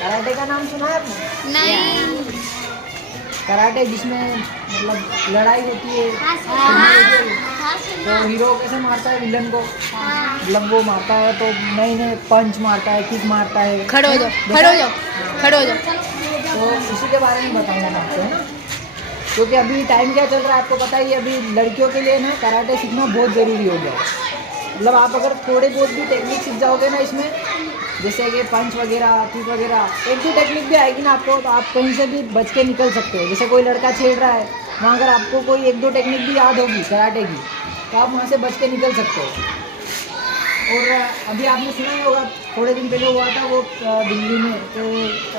Karate का नाम सुना है आपने? नहीं। कराटे जिसमें मतलब लड़ाई होती है, तो हीरो कैसे मारता है विलन को, मतलब वो मारता है तो नए नए पंच मारता है, किक मारता है। खड़े हो जाओ, खड़े हो जाओ, खड़े हो जाओ। तो इसी के बारे में बताऊंगा मैं आपको, है ना। क्योंकि अभी टाइम क्या चल रहा है आपको पता ही है, अभी लड़कियों के लिए ना कराटे सीखना बहुत ज़रूरी हो गया है। मतलब आप अगर थोड़े बहुत भी टेक्निक सीख जाओगे ना इसमें, जैसे कि पंच वगैरह, किक वगैरह, एक दो टेक्निक भी आएगी ना आपको, तो आप कहीं से भी बच के निकल सकते हो। जैसे कोई लड़का छेड़ रहा है, वहाँ अगर आपको कोई एक दो टेक्निक भी याद होगी कराटे की, तो आप वहाँ से बच के निकल सकते हो। और अभी आपने सुना ही होगा, थोड़े दिन पहले हुआ था वो दिल्ली में, तो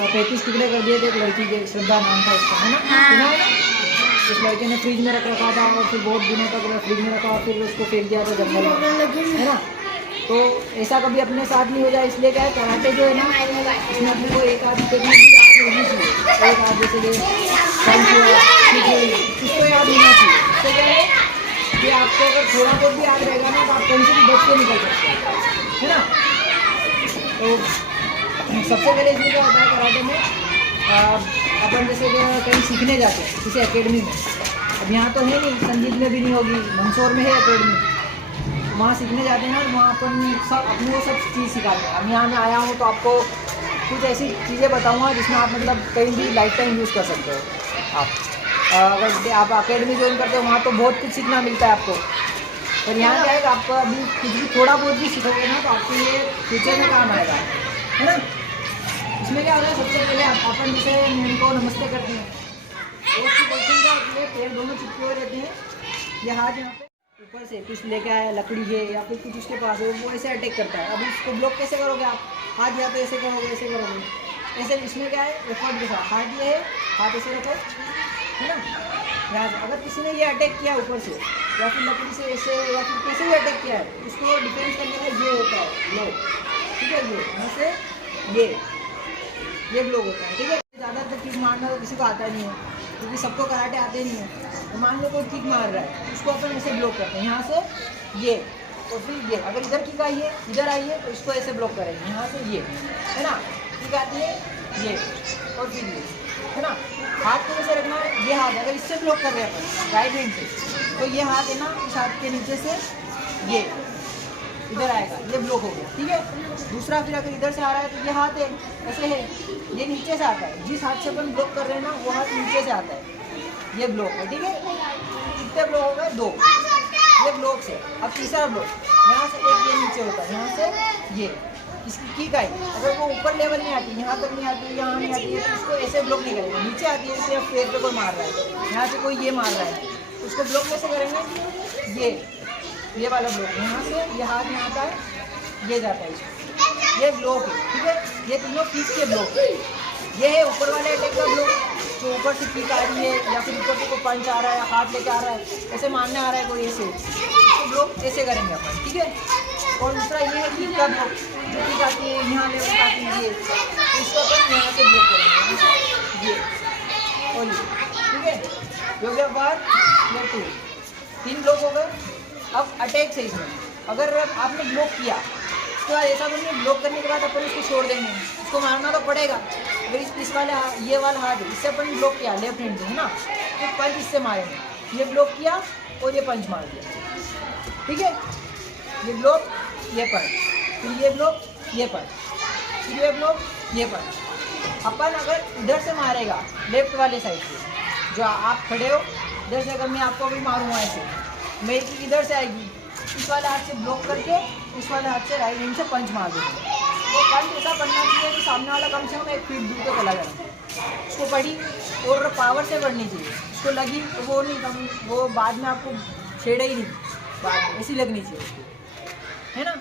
35 टुकड़े कर दिए थे एक लड़की के, श्रद्धा नाम था उसका, है ना। सुना है ना? उस लड़के ने फ्रिज में रख रखा था और फिर बहुत दिनों तक वो फ्रिज में रखा और फिर उसको फेंक दिया था जंगल में, है ना। तो ऐसा कभी अपने साथ नहीं हो जाए, इसलिए क्या है कराटे जो है ना, इसमें अपने को एक आध टेक्निक भी याद होनी चाहिए। एक आध जैसे कि पंच हुआ, किक हुई, इसको याद होना चाहिए। इससे क्या है कि आपको अगर थोड़ा बहुत भी याद रहेगा ना, तो आप कहीं से भी बच के निकल सकते हैं, है ना। तो सबसे पहले इसमें क्या होता है कराटे में, अपन जैसे कि कहीं सीखने जाते हैं किसी एकेडमी में, अब यहाँ तो है नहीं, संगीत में भी नहीं होगी, मंदसौर में है एकेडमी, वहाँ सीखने जाते हैं ना, तो वहाँ अपन सब अपने वो सब चीज़ सिखाते हैं। अब यहाँ मैं आया हूँ तो आपको कुछ ऐसी चीज़ें बताऊँगा जिसमें आप मतलब कहीं भी लाइफ टाइम यूज़ कर सकते हो। आप अगर आप एकेडमी ज्वाइन करते हो वहाँ तो बहुत कुछ सीखना मिलता है आपको, और यहाँ क्या है कि आपको अभी कुछ भी थोड़ा बहुत भी सीखोगे ना, तो आपके लिए फ्यूचर में काम आएगा, है ना। इसमें क्या होता है, सबसे पहले अपन जैसे इनको नमस्ते करते हैं, और उसकी पोजीशन क्या होती है, पैर दोनों चिपके हुए रहते हैं, ये हाथ यहाँ पे ऊपर से कुछ लेके आया, लकड़ी है या फिर कुछ उसके पास है, वो ऐसे अटैक करता है। अब उसको ब्लॉक कैसे करोगे आप, हाथ या तो ऐसे करोगे, ऐसे करोगे, ऐसे। इसमें क्या है, एफर्ट के साथ हाथ ये है, हाथ ऐसे रखो, है ना। यहाँ से अगर किसी ने ये अटैक किया ऊपर से या फिर लकड़ी से ऐसे या फिर कैसे भी अटैक किया है, उसको डिफेंस करने का ये होता है ब्लॉक, ठीक है। ये यहाँ से ये ब्लॉक होता है, ठीक है। ज़्यादातर किक मारना तो किसी को आता नहीं है, क्योंकि सबको कराटे आते नहीं है। तो मान लो कोई किक मार रहा है, उसको अपन ऐसे ब्लॉक करते हैं, यहाँ से ये, और फिर ये। अगर इधर किक आई है, इधर आई है, तो इसको ऐसे ब्लॉक करेंगे, यहाँ से ये, है ना। किक आती है ये, और फिर ये, है ना। हाथ को ऐसे रखना है, ये हाथ अगर इससे ब्लॉक कर रहे हैं अपन राइट हैंड से, तो ये हाथ है ना, इस हाथ के नीचे से ये इधर आएगा, ये ब्लॉक हो गया, ठीक है। दूसरा फिर अगर इधर से आ रहा है, तो ये हाथ है ऐसे है, ये नीचे से आता है, जिस हाथ से अपन ब्लॉक कर रहे हैं ना, वो हाथ नीचे से आता है, ये ब्लॉक है, ठीक है। कितने ब्लॉक हो गए, 2, ये ब्लॉक से। अब तीसरा ब्लॉक, यहाँ से एक ये नीचे होता है, यहाँ से ये, इसकी किक आई, अगर वो ऊपर लेवल नहीं आती, यहाँ तक नहीं आती, यहाँ नहीं आती है, तो उसको ऐसे ब्लॉक नहीं करेंगे। नीचे आती है, जैसे पैर पे कोई मार रहा है, यहाँ से कोई ये मार रहा है, उसको ब्लॉक कैसे करेंगे, ये वाला ब्लॉक, यहाँ से ये हाथ यहाँ आता है, ये जाता है इसको, ये ब्लॉक है, ठीक है। ये तीनों किक के ब्लॉक है। ये है ऊपर वाले अटैक का ब्लॉक, जो ऊपर से किक आ रही है या फिर ऊपर से कोई पंच आ रहा है, हाथ लेके आ रहा है, ऐसे मारने आ रहा है कोई ऐसे, तो ब्लॉक ऐसे करेंगे अपन, ठीक है। और दूसरा ये है किक का ब्लॉक, जो किक आती है यहाँ लेवल आती है, ये तो इसको अपन यहाँ से ब्लॉक करेंगे, ये और ये, ठीक है। हो गया 1 या 2, 3 ब्लॉक हो गए। अब अटैक से इसमें अगर आपने ब्लॉक किया, उसके बाद ऐसा तो नहीं ब्लॉक करने के बाद अपन उसको छोड़ देंगे, उसको मारना तो पड़ेगा। अगर इस वाले ये वाला हाथ है, इससे अपन ब्लॉक किया लेफ्ट हैंड से, है ना, तो पंच इससे मारेंगे, ये ब्लॉक किया और ये पंच मार दिया, ठीक है। ये ब्लॉक, ये पंच, फिर ये ब्लॉक, ये पंच, फिर ये ब्लॉक, ये पंच। अपन अगर इधर से मारेगा लेफ्ट वाले साइड से, जो आप खड़े हो, इधर से अगर मैं आपको अभी मारूंगा ऐसे, मेरी किक इधर से आएगी, इस वाले हाथ से ब्लॉक करके इस वाले हाथ से राइट हैंड से पंच मार देंगे। तो पंच ऐसा पढ़ना चाहिए कि सामने वाला कम से कम 1 फीट दूर तक चला जाए, उसको पढ़ी और पावर से पढ़नी चाहिए, उसको लगी तो वो नहीं कम, वो बाद में आपको छेड़े ही नहीं, बाद में ऐसी लगनी चाहिए उसको, है ना।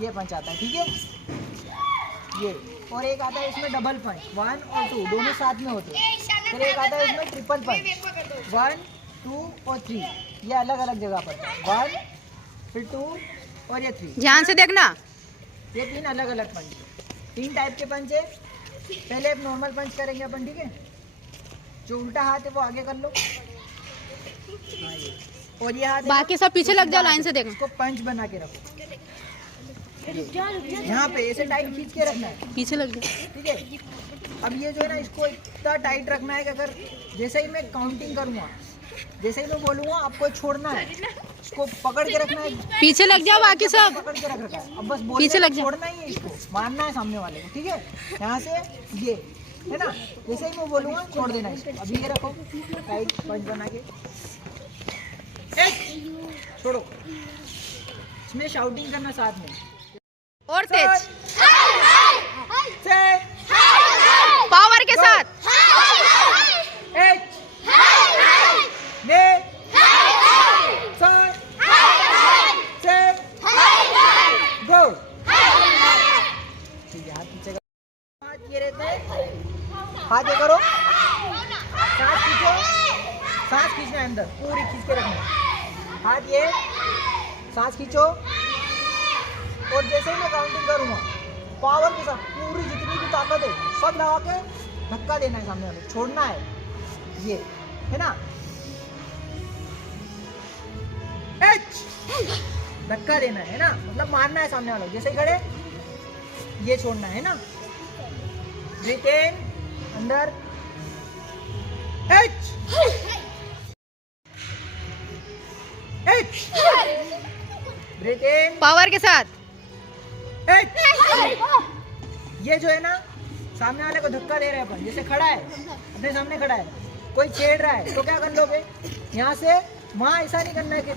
ये पंच आता है, ठीक है, ये। और एक आता है इसमें डबल पंच, 1 और 2 दोनों साथ में होते हैं। फिर एक आता है इसमें ट्रिपल पंच, 1, 2 और 3, ये अलग अलग जगह पर, 1 फिर 2 और ये 3। ध्यान से देखना, ये 3 अलग अलग पंच, 3 टाइप के पंच है। पहले एक नॉर्मल पंच करेंगे अपन, ठीक है। जो उल्टा हाथ है वो आगे कर लो, और ये हाथ बाकी सब पीछे लग जाओ, लाइन से देखो। इसको पंच बना के रखो, यहाँ पे ऐसे टाइट खींच के रखना है, पीछे लग गया। ठीक है। अब ये जो है ना, इसको इतना टाइट रखना है कि अगर जैसे ही मैं काउंटिंग करूँगा, जैसे ही मैं बोलूँगा आपको छोड़ना है, इसको पकड़ के रखना है। पीछे लग जाओ बाकी सब। पकड़ के रख रखा है, अब बस पीछे लग जाओ। छोड़ना ही है, इसको मारना है सामने वाले को, ठीक है। यहाँ से ये है ना, जैसे ही मैं बोलूँगा छोड़ देना इसको। अभी ये रखो टाइट पंच बना के, छोड़ो। इसमें शाउटिंग करना साथ में, और तेज से पावर के साथ। एच ने सर से गो। ठीक है, हाथ पीछे करो, हाथ ये रहते हैं, हाथ ये करो, सांस खींचो, सांस खींचना है अंदर, पूरी खींच के रखना है। हाथ ये, सांस खींचो, और जैसे ही मैं काउंटिंग करूँगा पावर के साथ पूरी जितनी भी ताकत है सब लगा के धक्का देना है सामने वाले, छोड़ना है, ये है ना। एच धक्का देना है ना, मतलब मारना है सामने वाला, जैसे ही खड़े ये छोड़ना है ना। ब्रीथ इन अंदर, एच एच, ब्रीथ इन पावर के साथ। ये जो है ना, सामने वाले को धक्का दे रहे हैं अपन, जैसे खड़ा है अपने सामने खड़ा है, कोई छेड़ रहा है तो क्या कर लोगे, यहाँ से वहाँ ऐसा नहीं करना है कि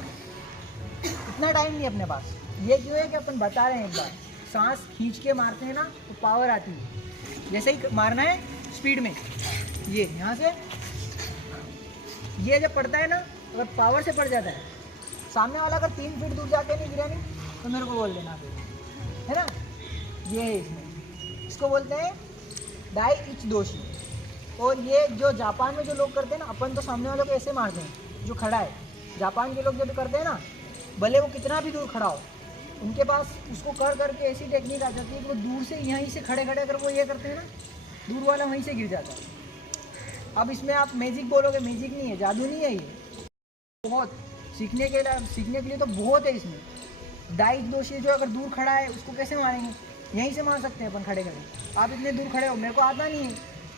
इतना टाइम नहीं अपने पास। ये क्यों है कि अपन बता रहे हैं, एक बार सांस खींच के मारते हैं ना तो पावर आती है, जैसे ही मारना है स्पीड में, ये यहाँ से ये जब पड़ता है ना, अगर पावर से पड़ जाता है, सामने वाला अगर 3 फीट दूर जाके नहीं गिरा नहीं तो मेरे को बोल देना फिर, है ना। ये है इसमें, इसको बोलते हैं डाई इच दोषी। और ये जो जापान में जो लोग करते हैं ना, अपन तो सामने वालों को ऐसे मारते हैं, जो खड़ा है, जापान के लोग जब करते हैं ना, भले वो कितना भी दूर खड़ा हो, उनके पास उसको कर करके ऐसी टेक्निक आ जाती है कि वो दूर से यहीं से खड़े खड़े अगर वो ये करते हैं ना, दूर वाला वहीं से गिर जाता है। अब इसमें आप मैजिक बोलोगे, मैजिक नहीं है, जादू नहीं है, ये बहुत सीखने के लिए तो बहुत है इसमें। डाइट दोषी जो अगर दूर खड़ा है उसको कैसे मारेंगे, यहीं से मार सकते हैं अपन खड़े खड़े। आप इतने दूर खड़े हो, मेरे को आता नहीं है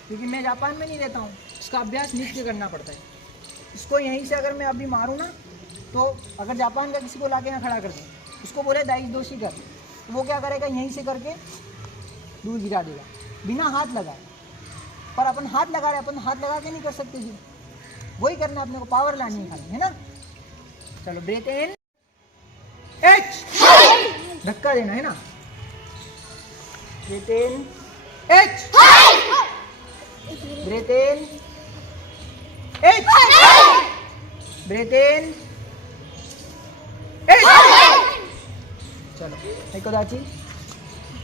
क्योंकि मैं जापान में नहीं रहता हूँ, इसका अभ्यास नित्य करना पड़ता है। इसको यहीं से अगर मैं अभी मारूँ ना, तो अगर जापान का किसी को लाके यहाँ खड़ा कर दें, उसको बोले डाइट दोषी कर, तो वो क्या करेगा, यहीं से करके दूर गिरा देगा बिना हाथ लगाए। पर अपन हाथ लगा रहे, अपन हाथ लगा के नहीं कर सकते जी, वही करना है अपने को, पावर लानी है खाली, है ना। चलो ब्रीथ इन, एच धक्का देना है ना, ब्रीथ इन, एच ब्रीथ इन, एच ब्रीथ इन, एच। चलो हाइकोदाची,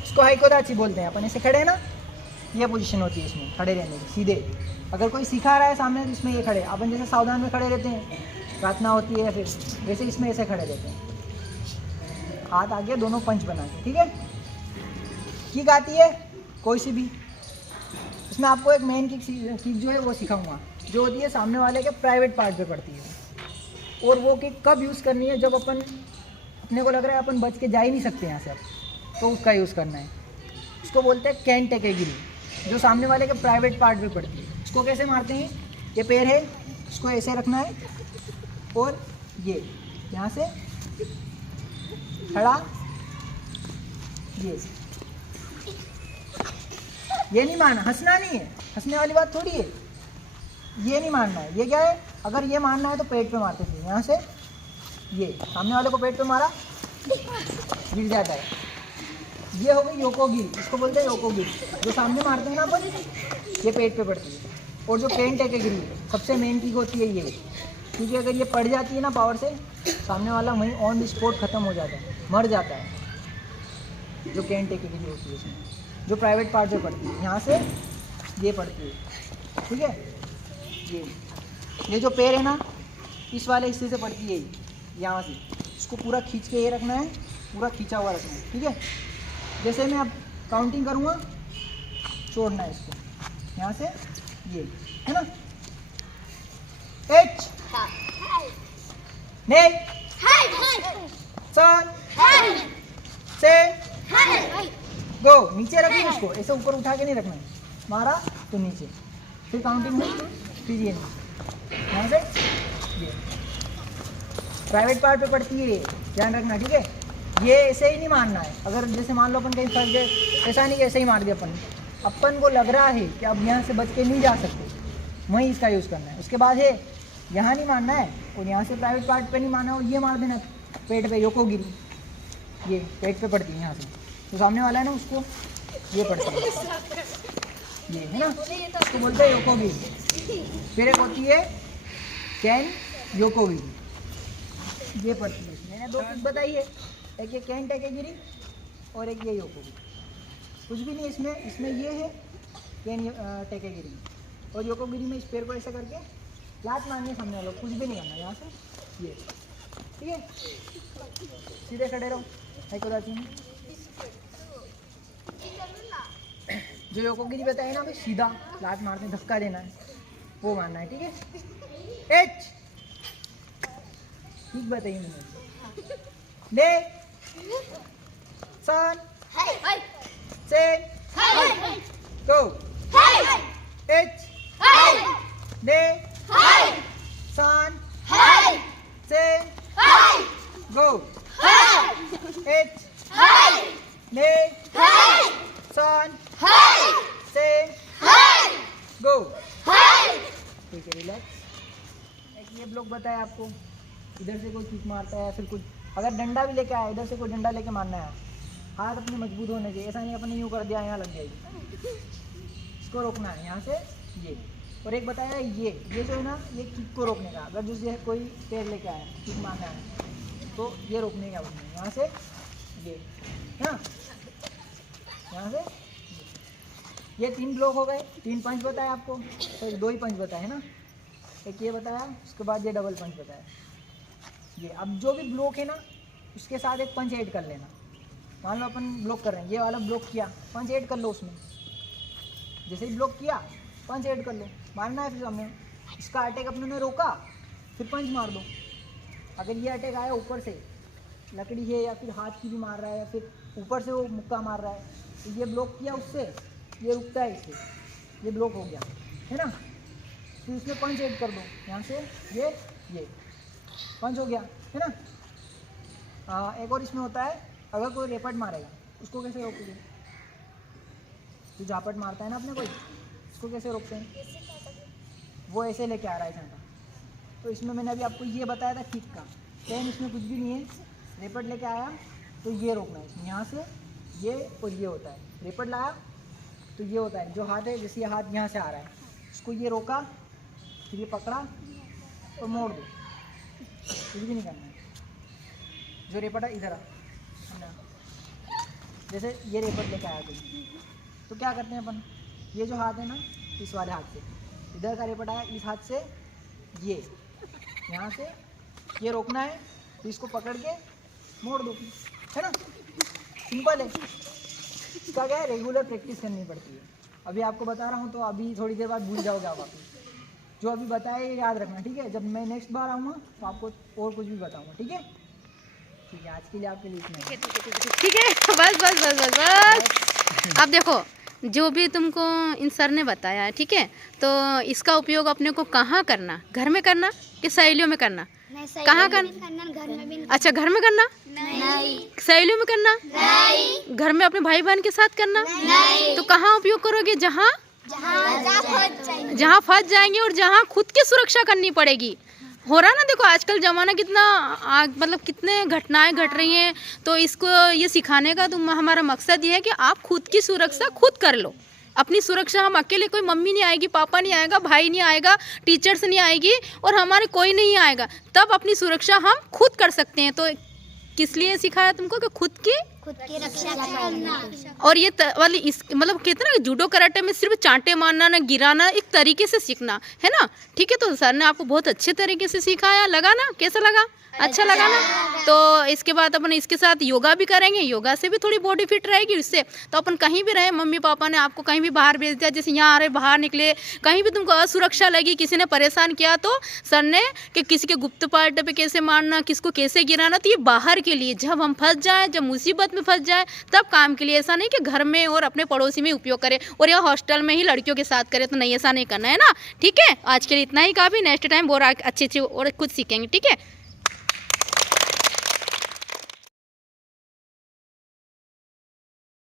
इसको हाइकोदाची बोलते हैं अपन। ऐसे खड़े हैं ना, ये पोजीशन होती है इसमें खड़े रहने की, सीधे। अगर कोई सिखा रहा है सामने तो इसमें ये खड़े, अपन जैसे सावधान में खड़े रहते हैं, प्रार्थना होती है, फिर वैसे इसमें ऐसे खड़े रहते हैं, हाथ आगे, दोनों पंच बना के, ठीक है। किक आती है कोई सी भी, इसमें आपको एक मेन किक जो है वो सिखाऊंगा, जो होती है सामने वाले के प्राइवेट पार्ट पे पड़ती है। और वो किक कब यूज़ करनी है, जब अपन अपने को लग रहा है अपन बच के जा ही नहीं सकते यहाँ से अब, तो उसका यूज़ करना है। इसको बोलते हैं कैन टेकेगिरी, जो सामने वाले के प्राइवेट पार्ट पे पड़ती है। इसको कैसे मारते हैं, ये पैर है, इसको ऐसे रखना है, और ये यहाँ से खड़ा, ये नहीं मारना, हंसना नहीं है, हंसने वाली बात थोड़ी है, ये नहीं मारना है। ये क्या है, अगर ये मारना है तो पेट पे मारते थे, यहाँ से ये सामने वाले को पेट पे मारा, गिर जाता है। ये हो गई योकोगिरी, इसको बोलते हैं योकोगिरी, जो सामने मारते हैं ना अपन, ये पेट पे पड़ती है। और जो कैन टेकेगिरी सबसे मेन किक होती है ये, क्योंकि अगर ये पड़ जाती है ना पावर से, सामने वाला वहीं ऑन द स्पॉट ख़त्म हो जाता है, मर जाता है। जो कैन टेकेगिरी होती है इसमें, जो प्राइवेट पार्ट में पड़ती है, यहाँ से ये पड़ती है, ठीक है। ये जो पैर है ना, इस वाले हिस्से से पड़ती है, यहाँ से इसको पूरा खींच के ये रखना है, पूरा खींचा हुआ रखना है, ठीक है। जैसे मैं अब काउंटिंग करूँगा, छोड़ना है इसको, यहाँ से ये, है ना। एच ने सन से गो, नीचे रखिए उसको, ऐसे ऊपर उठा के नहीं रखना है, मारा तो नीचे, फिर काउंटिंग हुई, फिर ये नहीं, यहाँ से ये प्राइवेट पार्ट पे पड़ती है, ध्यान रखना, ठीक है। ये ऐसे ही नहीं मारना है, अगर जैसे मान लो अपन कहीं फंस गए, ऐसा नहीं कि ऐसे ही मार दिया अपन को लग रहा है कि अब यहाँ से बच के नहीं जा सकते, वहीं इसका यूज़ करना है। उसके बाद है यहाँ नहीं मारना है, और यहाँ से प्राइवेट पार्ट पे नहीं मारना है, और ये मार देना पेट पे, योकोगिरी, ये पेट पे पड़ती है यहाँ से, तो सामने वाला है ना उसको ये पड़ती है, ये है ना, उसको बोलते हैं योकोगिरी। फिर एक होती है कैन योकोगिरी, ये पड़ती है। मैंने दो कुछ बताई है, एक ये कैन टेकेगिरी और एक ये योकोगिरी, कुछ भी नहीं इसमें, इसमें ये है कैन टेकेगिरी, और योकोगिरी में इस पैर को ऐसा करके लात मारनी है सामने वालों, कुछ भी नहीं करना यहाँ से, ये ठीक है। सीधे खड़े रहो, जो योकोगिरी बताए ना अभी, सीधा लात मारते धक्का देना है, वो मारना है, ठीक है। एच ठीक बताइए मैंने, डे सन सेन गो, एच डे सन सेन गो, एच डे सन सेन गो, ठीक है। रिलैक्स। एक ये ब्लॉक बताया आपको, इधर से कोई किक मारता है या फिर कुछ, अगर डंडा भी लेके आया, इधर से कोई डंडा लेके मारना है, हाथ अपने मजबूत होने चाहिए, ऐसा नहीं अपने यूँ कर दिया यहाँ लग जाएगी, इसको रोकना है यहाँ से ये। और एक बताया ये जो है ना, ये किक को रोकने का, अगर जैसे कोई पैर लेके आया किक मारना है तो ये रोकने का बनना है, यहाँ से ये है ना, यहाँ से ये 3 ब्लॉक हो गए, 3 पंच बताया आपको, तो 2 ही पंच बताए ना, एक ये बताया, उसके बाद ये डबल पंच बताया ये। अब जो भी ब्लॉक है ना उसके साथ एक पंच ऐड कर लेना, मान लो अपन ब्लॉक कर रहे हैं, ये वाला ब्लॉक किया, पंच ऐड कर लो उसमें, जैसे ही ब्लॉक किया पंच ऐड कर लो, मारना है फिर सामने, इसका अटैक अपने ने रोका, फिर पंच मार दो। अगर ये अटैक आया ऊपर से, लकड़ी है या फिर हाथ की भी मार रहा है या फिर ऊपर से वो मुक्का मार रहा है, तो ये ब्लॉक किया उससे, ये रुकता है इससे, ये ब्लॉक हो गया है ना, फिर उसमें पंच ऐड कर दो, यहाँ से ये पंच हो गया है ना। एक और इसमें होता है, अगर कोई रेपट मारेगा उसको कैसे रोकोगे, जो झापट मारता है ना अपने कोई, उसको कैसे रोकते हैं, वो ऐसे लेके आ रहा है झंडा, तो इसमें मैंने अभी आपको ये बताया था किक का, पेन इसमें कुछ भी नहीं है, रेपट लेके आया तो ये रोकना है इसमें, यहाँ से ये और ये होता है, रेपट लाया तो ये होता है, जो हाथ है जैसे ये हाथ यहाँ से आ रहा है, उसको ये रोका, फिर ये पकड़ा और मोड़ दो, कुछ भी नहीं करना है। जो रेपट है इधर आ, जैसे ये रेपट लेके आया कोई, तो क्या करते हैं अपन, ये जो हाथ है ना, इस वाले हाथ से इधर का रेपट आया, इस हाथ से ये यहाँ से ये रोकना है, तो इसको पकड़ के मोड़ दो, है ना, सिंपल है। इसका क्या है, रेगुलर प्रैक्टिस करनी पड़ती है। अभी आपको बता रहा हूँ तो अभी थोड़ी देर बाद भूल जाओगे आप वापस, जो अभी बताया ये याद रखना, ठीक है। जब मैं नेक्स्ट बार आऊँगा तो आपको और कुछ भी बताऊँगा, ठीक है। ठीक है, आज के लिए आपके लिए इतना ही। ठीक है, बस बस बस बस बस। अब देखो, जो भी तुमको इन सर ने बताया है, ठीक है, तो इसका उपयोग अपने को कहाँ करना, घर में करना कि सहेलियों में करना, कहाँ करना, घर में भी अच्छा घर में करना, नहीं, सहेलियों में करना, नहीं, घर में अपने भाई बहन के साथ करना, नहीं, तो कहाँ उपयोग करोगे, जहाँ जहाँ फंस जाएंगे और जहाँ खुद की सुरक्षा करनी पड़ेगी। हो रहा ना, देखो आजकल ज़माना कितना मतलब कितने घटनाएं घट रही हैं, तो इसको ये सिखाने का हमारा मकसद ये है कि आप खुद की सुरक्षा खुद कर लो। अपनी सुरक्षा हम अकेले, कोई मम्मी नहीं आएगी, पापा नहीं आएगा, भाई नहीं आएगा, टीचर्स नहीं आएगी और हमारे कोई नहीं आएगा, तब अपनी सुरक्षा हम खुद कर सकते हैं। तो किस लिए सिखाया तुमको कि खुद की रक्षा करना। और ये वाली इस मतलब कहते हैं ना, जूडो कराटे में सिर्फ चांटे मारना ना गिराना, एक तरीके से सीखना है ना, ठीक है। तो सर ने आपको बहुत अच्छे तरीके से सिखाया, लगा ना, कैसा लगा, अच्छा लगा ना। तो इसके बाद अपन इसके साथ योगा भी करेंगे, योगा से भी थोड़ी बॉडी फिट रहेगी इससे। तो अपन कहीं भी रहे, मम्मी पापा ने आपको कहीं भी बाहर भेज दिया, जैसे यहाँ आ रहे बाहर निकले, कहीं भी तुमको असुरक्षा लगी, किसी ने परेशान किया, तो सर ने कि किसी के गुप्त पार्ट पे कैसे मारना, किसको कैसे गिराना, तो ये बाहर के लिए, जब हम फंस जाएं, जब मुसीबत मुसीबत में फंस जाए तब काम के लिए, ऐसा नहीं कि घर में और अपने पड़ोसी में उपयोग करे और या हॉस्टल में ही लड़कियों के साथ करे, तो नहीं, ऐसा नहीं करना है ना। ठीक है, आज के लिए इतना ही काफ़ी, नेक्स्ट टाइम और अच्छे और कुछ सीखेंगे। ठीक है।